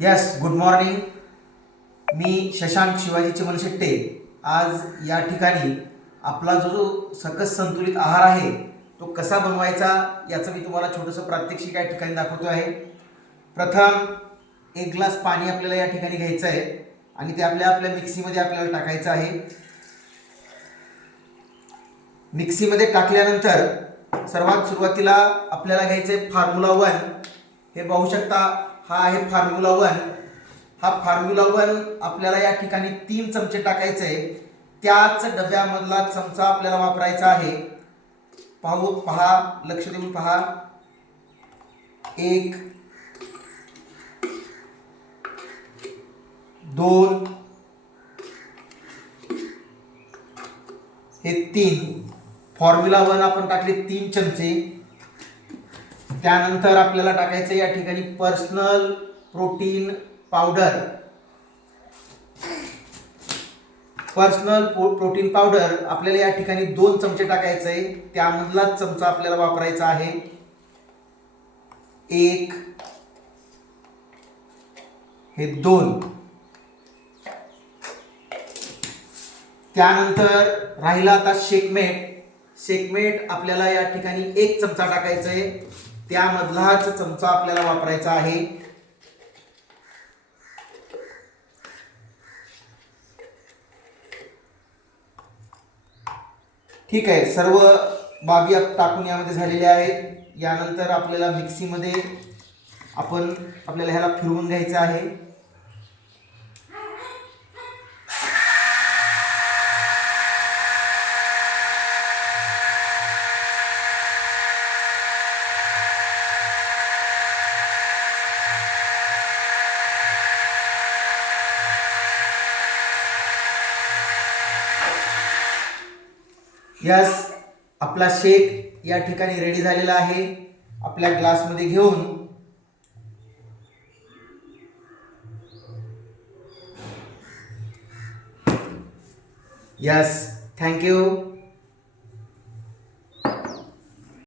Yes, good morning. मी शशांक शिवाजी चिमनशेट्टे. आज या ठिकाणी आपला जो सकस संतुलित आहार आहे तो कसा बनवायचा याचं मी तुम्हाला छोटंसं प्रात्यक्षिक या ठिकाणी दाखवतो आहे. प्रथम एक ग्लास पाणी आपल्याला या ठिकाणी घ्यायचं आहे आणि ते आपल्या मिक्सीमध्ये आपल्याला टाकायचं आहे. मिक्सीमध्ये टाकल्यानंतर सर्वात सुरुवातीला आपल्याला घ्यायचं आहे फॉर्म्युला 1. हे पाहू शकता, हा आहे फॉर्म्युला 1. हा फॉर्म्युला 1 आपल्याला या ठिकाणी 3 चमचे टाकायचे आहे. त्याच डब्यामधला चमचा आपल्याला वापरायचा आहे. पहा, लक्ष देऊन पहा. 1 2 हे 3. फॉर्म्युला 1 आपण टाकले 3 चमचे. त्यानंतर आपल्याला टाकायचं या ठिकाणी personal protein powder. Personal protein powder आपल्याला या ठिकाणी 2 चमचे टाकायचं आहे. त्यामधलाच चमचा आपल्याला वापरायचा आहे. 1 हे 2. त्यानंतर राहिला आता शेकमेट. शेकमेट आपल्याला या ठिकाणी 1 चमचा टाकायचा आहे. त्यामधलाच चमचा आपल्याला वापरायचा आहे. ठीक आहे, सर्व बाबी टाकून यामध्ये झालेल्या आहेत. यानंतर आपल्याला मिक्सीमध्ये आपल्याला ह्याला फिरवून घ्यायचं आहे. यस, आपला शेक या ठिकाणी रेडी झालेला आहे. आपल्या ग्लासमध्ये घेऊन यस, थँक्यू.